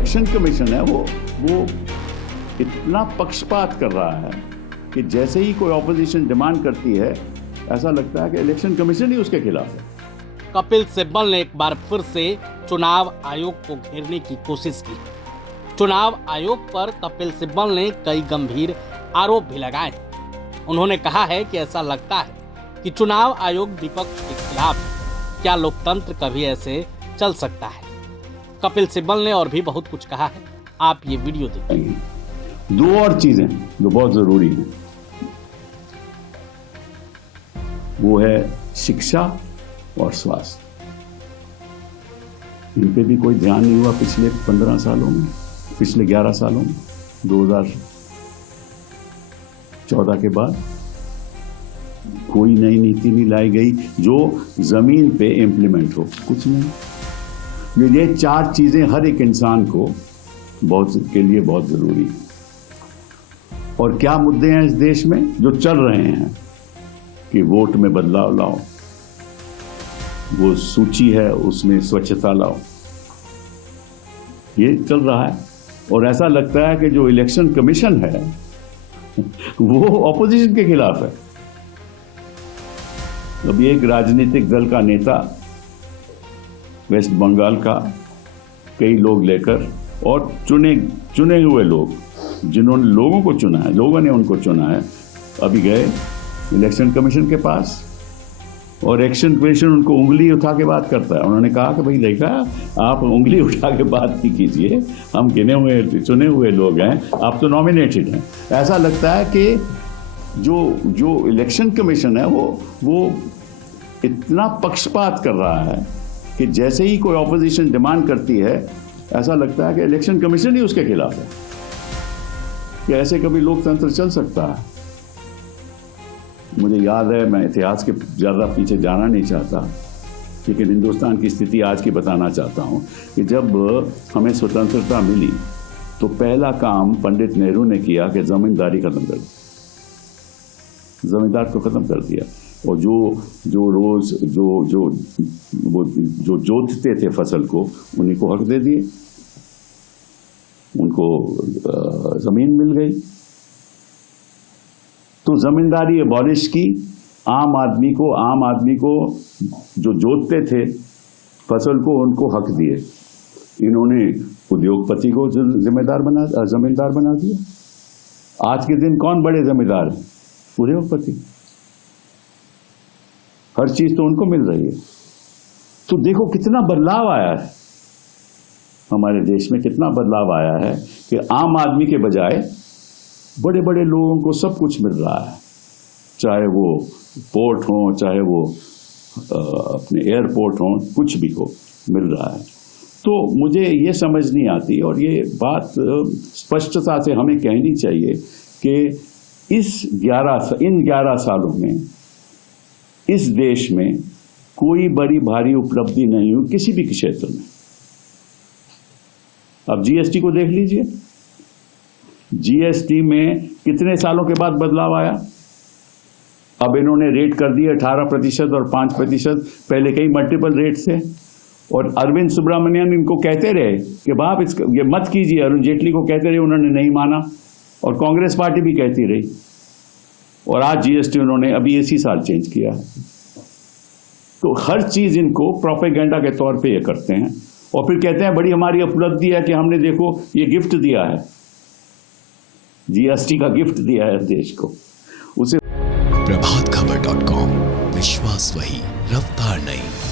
Election commission है वो इतना पक्षपात कर रहा है कि जैसे ही कोई ऑपोजिशन डिमांड करती है ऐसा लगता है कि इलेक्शन कमीशन ही उसके खिलाफ है। कपिल सिब्बल ने एक बार फिर से चुनाव आयोग को घेरने की कोशिश की। चुनाव आयोग पर कपिल सिब्बल ने कई गंभीर आरोप भी लगाए। उन्होंने कहा है कि ऐसा लगता है कि चुनाव आयोग विपक्ष के खिलाफ है। क्या लोकतंत्र कभी ऐसे चल सकता है? कपिल सिब्बल ने और भी बहुत कुछ कहा है, आप ये वीडियो देखिए। दो और चीजें जो बहुत जरूरी हैं वो है शिक्षा और स्वास्थ्य। इन पे भी कोई ध्यान नहीं हुआ पिछले 15 सालों में, पिछले 11 सालों में। 2014 के बाद कोई नई नीति नहीं लाई गई जो जमीन पे इम्प्लीमेंट हो, कुछ नहीं। ये 4 चीजें हर एक इंसान को के लिए बहुत जरूरी है। और क्या मुद्दे हैं इस देश में जो चल रहे हैं कि वोट में बदलाव लाओ, वो सूची है उसमें स्वच्छता लाओ, ये चल रहा है। और ऐसा लगता है कि जो इलेक्शन कमीशन है वो ऑपोजिशन के खिलाफ है। अभी एक राजनीतिक दल का नेता वेस्ट बंगाल का कई लोग लेकर और चुने हुए लोग जिन्होंने लोगों को चुना है, लोगों ने उनको चुना है, अभी गए इलेक्शन कमीशन के पास और इलेक्शन कमीशन उनको उंगली उठा के बात करता है। उन्होंने कहा कि भाई देखा, आप उंगली उठा के बात नहीं कीजिए, हम चुने हुए लोग हैं, आप तो नॉमिनेटेड हैं। ऐसा लगता है कि जो इलेक्शन कमीशन है वो इतना पक्षपात कर रहा है कि जैसे ही कोई ऑपोजिशन डिमांड करती है ऐसा लगता है कि इलेक्शन कमीशन ही उसके खिलाफ है। कि ऐसे कभी लोकतंत्र चल सकता है? मुझे याद है, मैं इतिहास के ज़्यादा पीछे जाना नहीं चाहता, लेकिन हिंदुस्तान की स्थिति आज की बताना चाहता हूँ कि जब हमें स्वतंत्रता मिली तो पहला काम पंडित नेहरू ने किया कि ज़मींदारी खत्म कर दी, ज़मींदार को ख़त्म कर दिया। और जो जोतते थे फसल को, उन्हीं को हक दे दिए, उनको ज़मीन मिल गई। तो ज़मींदारी एबॉलिश की, आम आदमी को जो जोतते थे फसल को, उनको हक दिए। इन्होंने उद्योगपति को ज़मींदार बना दिया। आज के दिन कौन बड़े ज़मींदार हैं? उद्योगपति। हर चीज तो उनको मिल रही है। तो देखो कितना बदलाव आया है हमारे देश में, कितना बदलाव आया है कि आम आदमी के बजाय बड़े बड़े लोगों को सब कुछ मिल रहा है, चाहे वो पोर्ट हो, चाहे वो अपने एयरपोर्ट हो, कुछ भी हो, मिल रहा है। तो मुझे ये समझ नहीं आती, और ये बात स्पष्टता से हमें कहनी चाहिए कि इन 11 सालों में इस देश में कोई बड़ी भारी उपलब्धि नहीं हुई किसी भी क्षेत्र में। अब जीएसटी को देख लीजिए, जीएसटी में कितने सालों के बाद बदलाव आया। अब इन्होंने रेट कर दिए 18% और 5%, पहले कई मल्टीपल रेट थे। और अरविंद सुब्रमण्यन इनको कहते रहे कि बाप ये मत कीजिए, अरुण जेटली को कहते रहे, उन्होंने नहीं माना, और कांग्रेस पार्टी भी कहती रही। और आज जीएसटी उन्होंने अभी इसी साल चेंज किया है। तो हर चीज इनको प्रोपेगेंडा के तौर पे ये करते हैं, और फिर कहते हैं बड़ी हमारी उपलब्धि है कि हमने देखो ये गिफ्ट दिया है, जीएसटी का गिफ्ट दिया है देश को। उसे प्रभातखबर.com, विश्वास वही, रफ्तार नहीं।